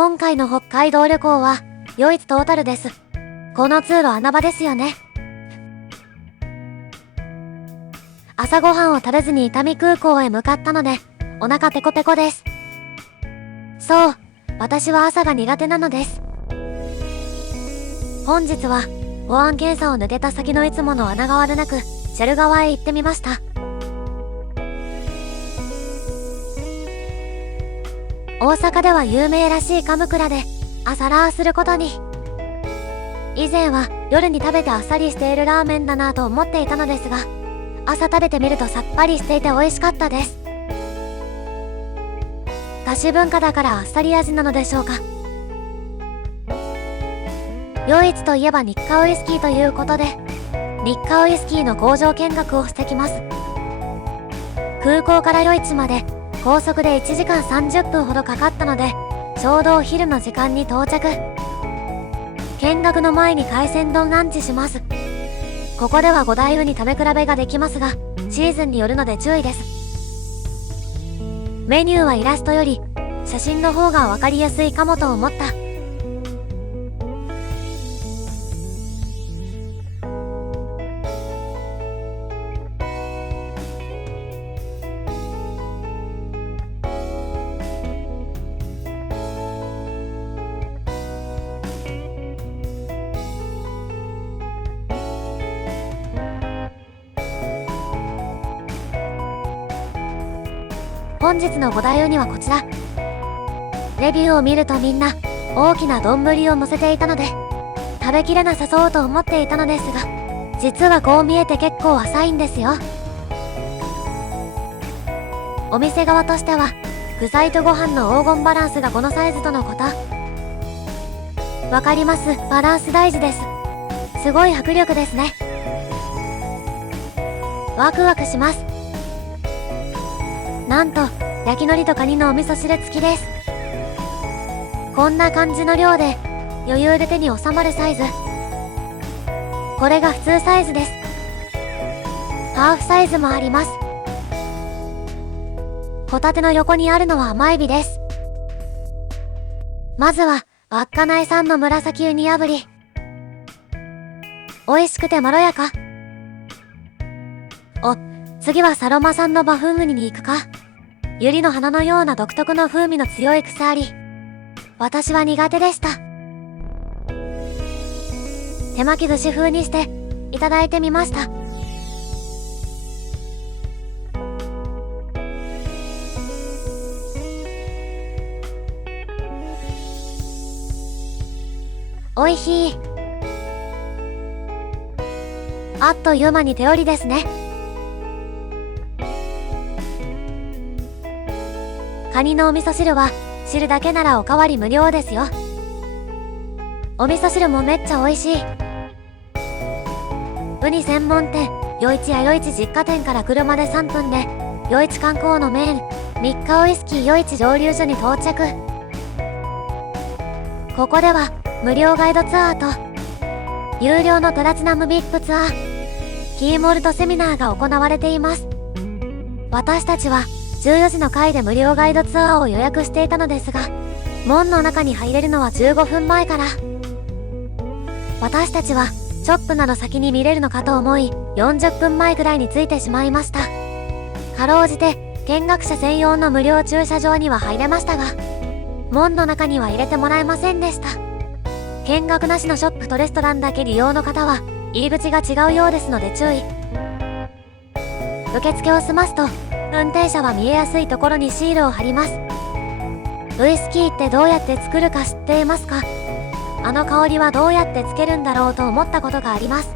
今回の北海道旅行は、余市トータルです。この通路穴場ですよね。朝ごはんを食べずに伊丹空港へ向かったので、お腹ペコペコです。そう、私は朝が苦手なのです。本日は、保安検査を抜けた先のいつもの穴川でなく、シェル川へ行ってみました。大阪では有名らしい鎌倉で、朝ラーすることに。以前は夜に食べてあっさりしているラーメンだなぁと思っていたのですが、朝食べてみるとさっぱりしていて美味しかったです。菓子文化だからあっさり味なのでしょうか。余市といえば日課ウイスキーということで、日課ウイスキーの工場見学をしてきます。空港から余市まで高速で1時間30分ほどかかったので、ちょうどお昼の時間に到着。見学の前に海鮮丼ランチします。ここでは5大ウニ食べ比べができますが、シーズンによるので注意です。メニューはイラストより写真の方がわかりやすいかもと思った。本日の5大ウニはこちら。レビューを見るとみんな大きな丼を乗せていたので食べきれなさそうと思っていたのですが、実はこう見えて結構浅いんですよ。お店側としては具材とご飯の黄金バランスがこのサイズとのこと。わかります、バランス大事です。すごい迫力ですね。ワクワクします。なんと焼き海苔とカニのお味噌汁付きです。こんな感じの量で余裕で手に収まるサイズ。これが普通サイズです。ハーフサイズもあります。ホタテの横にあるのは甘エビです。まずは稚内産の紫ウニ炙り。美味しくてまろやか。次はサロマ産のバフンウニに行くか。ユリの花のような独特の風味の強い草あり。私は苦手でした。手巻き寿司風にしていただいてみました。おいしい。あっという間に手織りですね。カニのお味噌汁は汁だけならおかわり無料ですよ。お味噌汁もめっちゃ美味しい。ウニ専門店余市や余市実家店から車で3分で余市観光のメイン日課ウイスキー余市蒸留所に到着。ここでは無料ガイドツアーと有料のプラチナム VIP ツアーキーモルトセミナーが行われています。私たちは14時の回で無料ガイドツアーを予約していたのですが、門の中に入れるのは15分前から。私たちはショップなど先に見れるのかと思い40分前くらいに着いてしまいました。かろうじて見学者専用の無料駐車場には入れましたが、門の中には入れてもらえませんでした。見学なしのショップとレストランだけ利用の方は入り口が違うようですので注意。受付を済ますと運転者は見えやすいところにシールを貼ります。ウイスキーってどうやって作るか知っていますか？あの香りはどうやってつけるんだろうと思ったことがあります。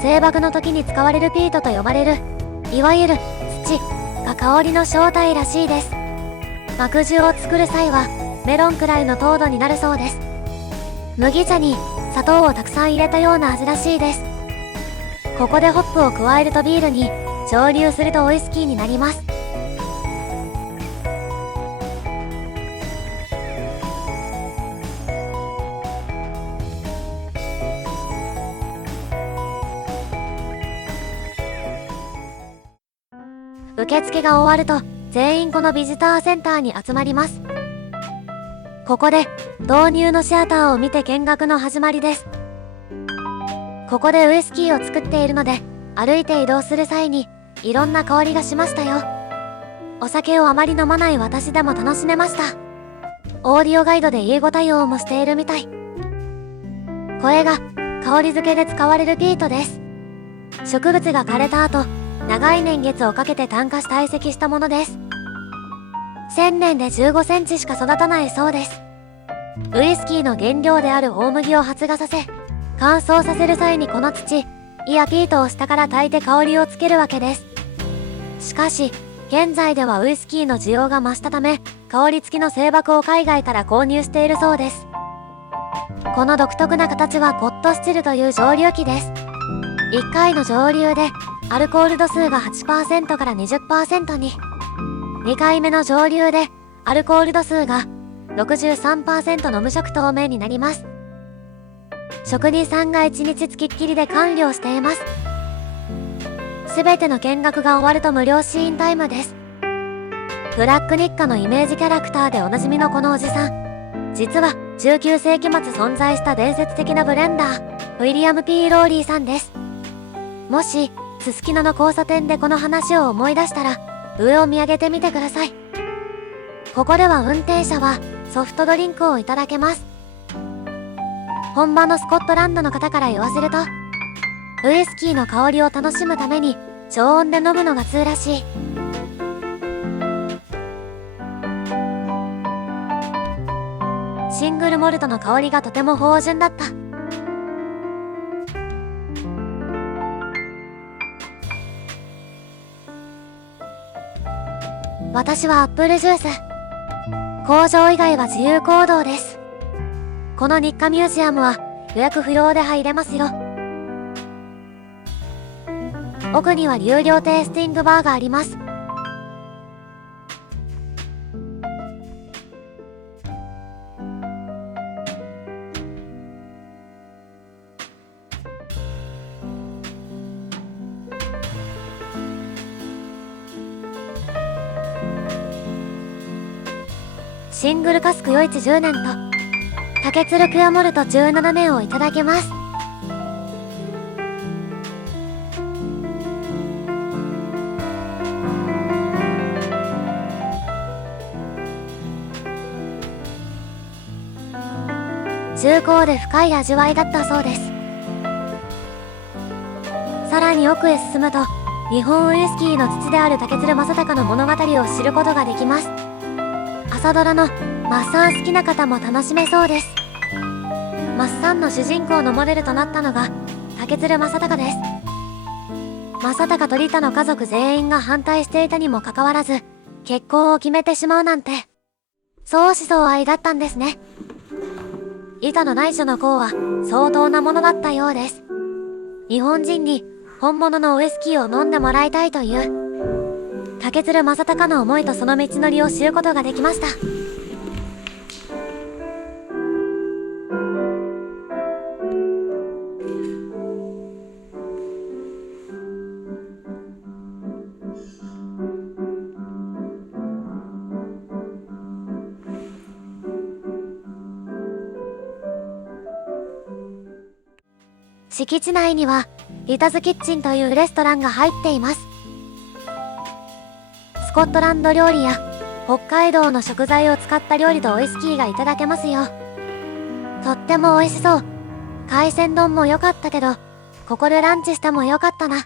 製箔の時に使われるピートと呼ばれる、いわゆる土が香りの正体らしいです。麦汁を作る際はメロンくらいの糖度になるそうです。麦茶に砂糖をたくさん入れたような味らしいです。ここでホップを加えるとビールに蒸留するとウイスキーになります。受付が終わると全員このビジターセンターに集まります。ここで導入のシアターを見て見学の始まりです。ここでウイスキーを作っているので、歩いて移動する際にいろんな香りがしましたよ。お酒をあまり飲まない私でも楽しめました。オーディオガイドで英語対応もしているみたい。これが香り付けで使われるピートです。植物が枯れた後、長い年月をかけて炭化し堆積したものです。1000年で15センチしか育たないそうです。ウイスキーの原料である大麦を発芽させ、乾燥させる際にこの土、いやピートを下から炊いて香りをつけるわけです。しかし、現在ではウイスキーの需要が増したため、香り付きの清爆を海外から購入しているそうです。この独特な形はポットスチルという蒸留機です。1回の蒸留でアルコール度数が 8% から 20% に、2回目の蒸留でアルコール度数が 63% の無色透明になります。職人さんが1日つきっきりで管理をしています。すべての見学が終わると無料試飲タイムです。ブラック日課のイメージキャラクターでおなじみのこのおじさん、実は19世紀末存在した伝説的なブレンダー、ウィリアム・ P ・ローリーさんです。もしすすきのの交差点でこの話を思い出したら、上を見上げてみてください。ここでは運転者はソフトドリンクをいただけます。本場のスコットランドの方から言わせると、ウイスキーの香りを楽しむために常温で飲むのが通らしい。シングルモルトの香りがとても芳醇だった。私はアップルジュース。工場以外は自由行動です。この日課ミュージアムは予約不要で入れますよ。奥には有料テイスティングバーがあります。シングルカスク余市10年と竹鶴クヤモルト17年をいただけます。重厚で深い味わいだったそうです。さらに奥へ進むと、日本ウイスキーの父である竹鶴正隆の物語を知ることができます。朝ドラのマッサン好きな方も楽しめそうです。マッサンの主人公のモデルとなったのが竹鶴正隆です。正隆とリタの家族全員が反対していたにもかかわらず、結婚を決めてしまうなんて、相思相愛だったんですね。リタの内緒の子は相当なものだったようです。日本人に本物のウイスキーを飲んでもらいたいという竹鶴正隆の思いとその道のりを知ることができました。敷地内にはリタズキッチンというレストランが入っています。スコットランド料理や北海道の食材を使った料理とウイスキーがいただけますよ。とっても美味しそう。海鮮丼も良かったけど、ここでランチしても良かったな。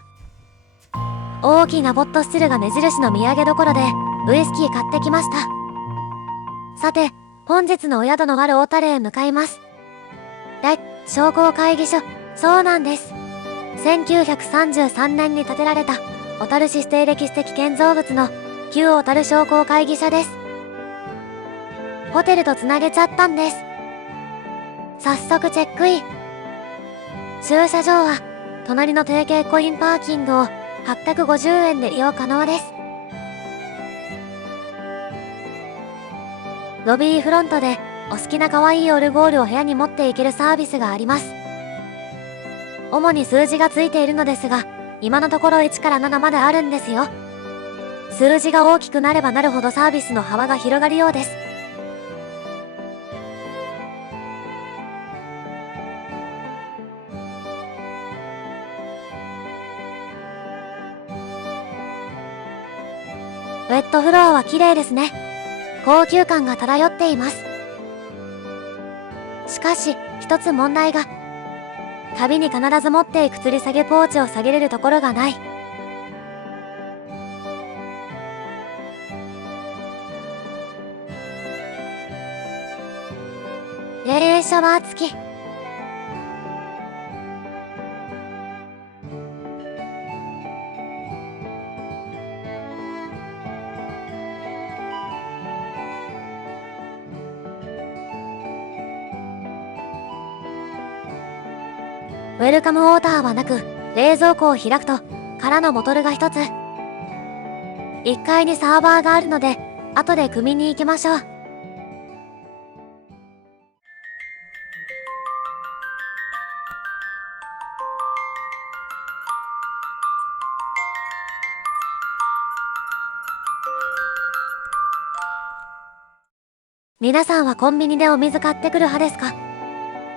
大きなポットスチルが目印の土産どころでウイスキー買ってきました。さて、本日のお宿のある小樽へ向かいます。商工会議所。そうなんです。1933年に建てられた小樽市指定歴史的建造物の旧小樽商工会議所です。ホテルとつなげちゃったんです。早速チェックイン。駐車場は隣の提携コインパーキングを850円で利用可能です。ロビーフロントでお好きな可愛いオルゴールを部屋に持っていけるサービスがあります。主に数字がついているのですが、今のところ1から7まであるんですよ。数字が大きくなればなるほどサービスの幅が広がるようです。ウェットフロアは綺麗ですね。高級感が漂っています。しかし、一つ問題が。旅に必ず持っていく吊り下げポーチを下げれるところがない。シャワー付き。ウェルカムウォーターはなく、冷蔵庫を開くと空のボトルが一つ。1階にサーバーがあるので後で汲みに行きましょう。皆さんはコンビニでお水買ってくる派ですか？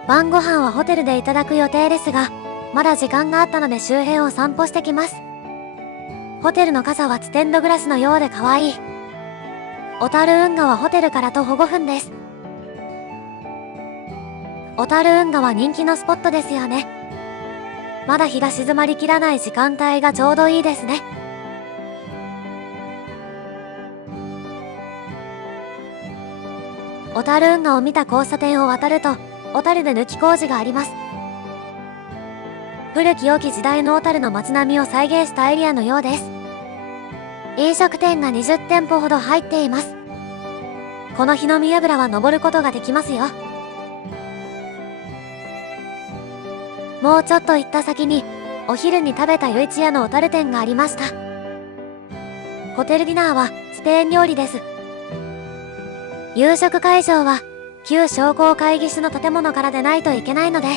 晩ご飯はホテルでいただく予定ですが、まだ時間があったので周辺を散歩してきます。ホテルの傘はステンドグラスのようで可愛い。小樽運河はホテルから徒歩5分です。小樽運河は人気のスポットですよね。まだ日が静まりきらない時間帯がちょうどいいですね。小樽運河を見た交差点を渡ると、小樽で抜き工事があります。古き良き時代の小樽の街並みを再現したエリアのようです。飲食店が20店舗ほど入っています。この日の見油は登ることができますよ。もうちょっと行った先に、お昼に食べた夜市屋の小樽店がありました。ホテルディナーはスペイン料理です。夕食会場は旧商工会議所の建物からでないといけないので、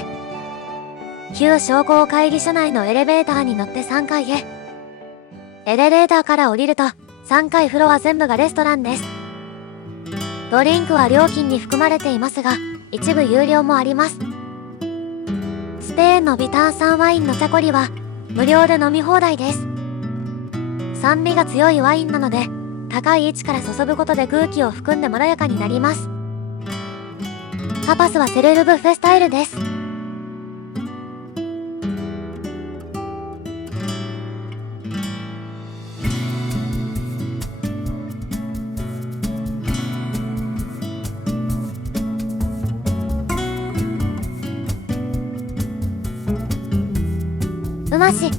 旧商工会議所内のエレベーターに乗って3階へ。エレベーターから降りると3階フロア全部がレストランです。ドリンクは料金に含まれていますが、一部有料もあります。スペインのビター産ワインのチャコリは無料で飲み放題です。酸味が強いワインなので、高い位置から注ぐことで空気を含んでまろやかになります。タパスはセルフブッフェスタイルです。うまし。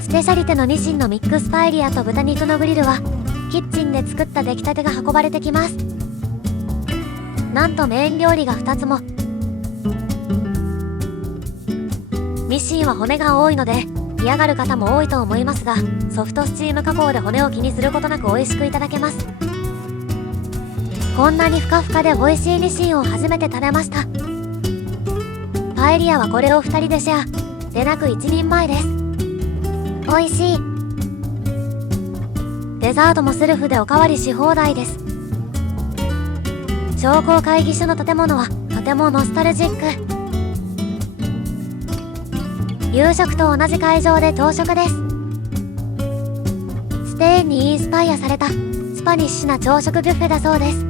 スペシャリテのニシンのミックスパエリアと豚肉のグリルはキッチンで作った出来たてが運ばれてきます。なんとメイン料理が2つも。ニシンは骨が多いので嫌がる方も多いと思いますが、ソフトスチーム加工で骨を気にすることなく美味しくいただけます。こんなにふかふかで美味しいニシンを初めて食べました。パエリアはこれを2人でシェアでなく1人前です。美味しい。デザートもセルフでおかわりし放題です。商工会議所の建物はとてもノスタルジック。夕食と同じ会場で朝食です。スペインにインスパイアされたスパニッシュな朝食ビュッフェだそうです。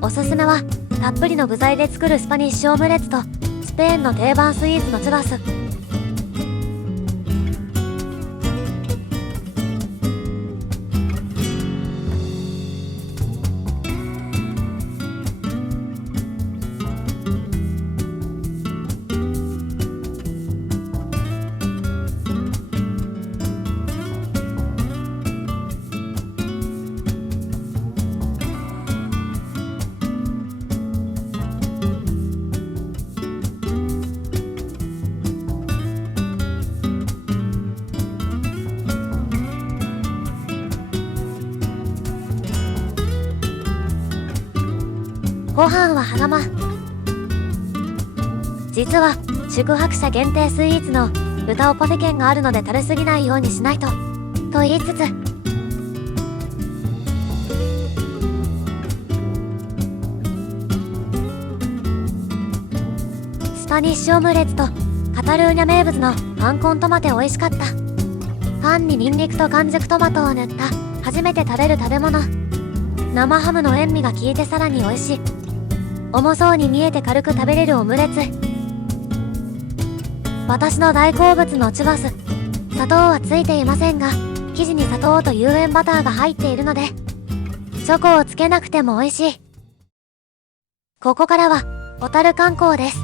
おすすめはたっぷりの具材で作るスパニッシュオムレツとスペインの定番スイーツのチュロス。ご飯は羽釜。実は宿泊者限定スイーツの豚オパフェ券があるので食べ過ぎないようにしないと言いつつ、スパニッシュオムレツと片タルーニャ名物のパンコントマテ美味しかった。パンにニンニクと完熟トマトを塗った初めて食べる食べ物。生ハムの塩味が効いてさらに美味しい。重そうに見えて軽く食べれるオムレツ。私の大好物のチュロス。砂糖はついていませんが、生地に砂糖と有塩バターが入っているのでチョコをつけなくても美味しい。ここからは小樽観光です。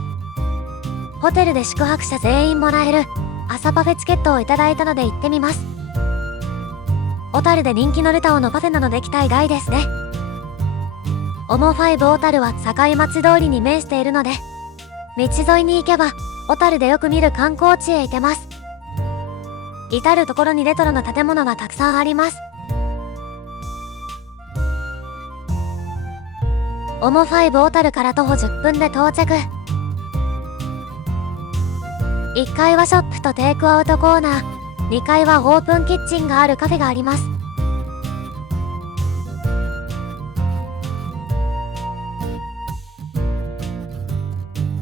ホテルで宿泊者全員もらえる朝パフェチケットをいただいたので行ってみます。小樽で人気のルタオのパフェなので期待大ですね。オモ5小樽は境町通りに面しているので道沿いに行けば小樽でよく見る観光地へ行けます。至る所にレトロな建物がたくさんあります。オモ5小樽から徒歩10分で到着。1階はショップとテイクアウトコーナー、2階はオープンキッチンがあるカフェがあります。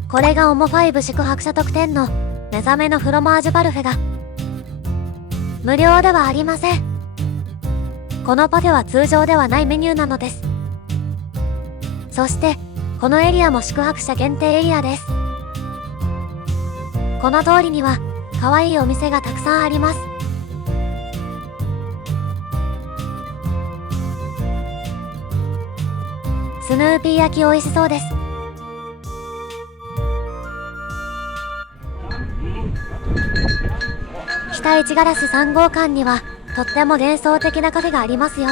これがオモ5宿泊者特典の目覚めのフロマージュパルフェが無料ではありません。このパフェは通常ではないメニューなのです。そしてこのエリアも宿泊者限定エリアです。この通りには可愛いお店がたくさんあります。スヌーピー焼き美味しそうです。北市ガラス3号館にはとっても幻想的なカフェがありますよ。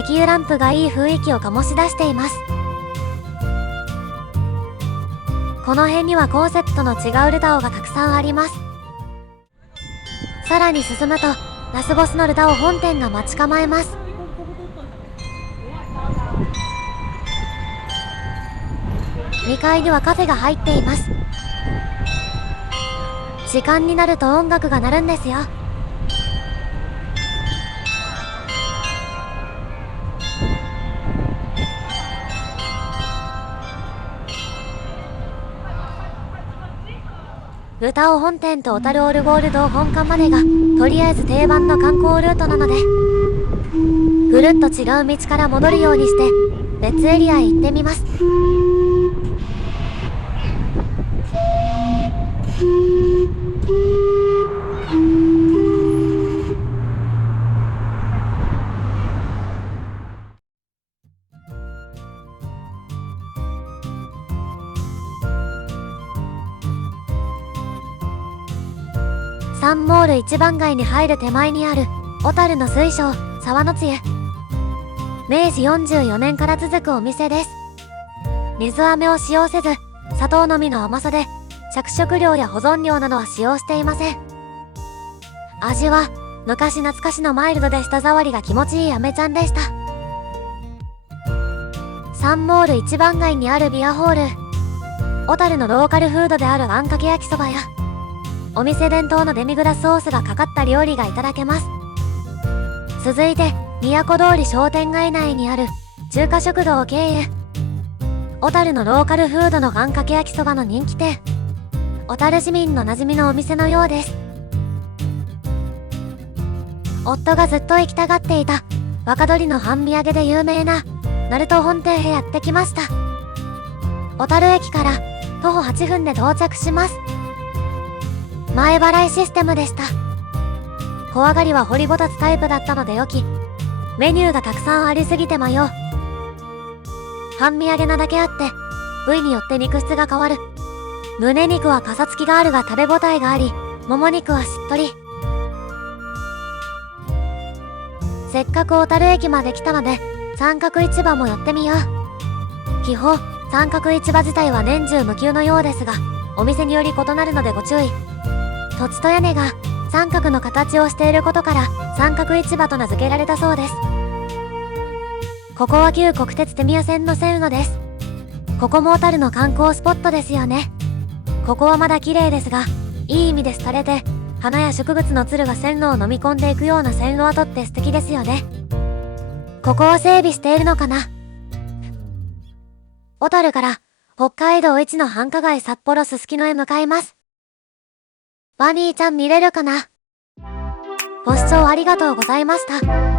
石油ランプがいい雰囲気を醸し出しています。この辺にはコンセプトの違うルタオがたくさんあります。さらに進むとラスボスのルタオ本店が待ち構えます。2階にはカフェが入っています。時間になると音楽が鳴るんですよ。ルタオ本店と小樽オルゴール堂本館までがとりあえず定番の観光ルートなのでぐるっと違う道から戻るようにして別エリアへ行ってみます。サンモール一番街に入る手前にある小樽の水晶沢のつゆ。明治44年から続くお店です。水飴を使用せず砂糖のみの甘さで着色料や保存料などは使用していません。味は昔懐かしのマイルドで舌触りが気持ちいい飴ちゃんでした。サンモール一番街にあるビアホール。小樽のローカルフードであるあんかけ焼きそばやお店伝統のデミグラスソースがかかった料理がいただけます。続いて都通り商店街内にある中華食堂経由。小樽のローカルフードのあんかけ焼きそばの人気店。小樽市民の馴染みのお店のようです。夫がずっと行きたがっていた若鶏の半身揚げで有名な鳴門本店へやってきました。小樽駅から徒歩8分で到着します。前払いシステムでした。小上がりは掘りごたつタイプだったので良き。メニューがたくさんありすぎて迷う。半身揚げなだけあって部位によって肉質が変わる。胸肉はパサつきがあるが食べ応えがあり、もも肉はしっとり。せっかく小樽駅まで来たので三角市場も寄ってみよう。基本三角市場自体は年中無休のようですがお店により異なるのでご注意。土地と屋根が三角の形をしていることから三角市場と名付けられたそうです。ここは旧国鉄手宮線の線路です。ここも小樽の観光スポットですよね。ここはまだ綺麗ですがいい意味で廃れて花や植物のつるが線路を飲み込んでいくような線路跡って素敵ですよね。ここを整備しているのかな。小樽から北海道一の繁華街札幌すすきのへ向かいます。バニーちゃん見れるかな。ご視聴ありがとうございました。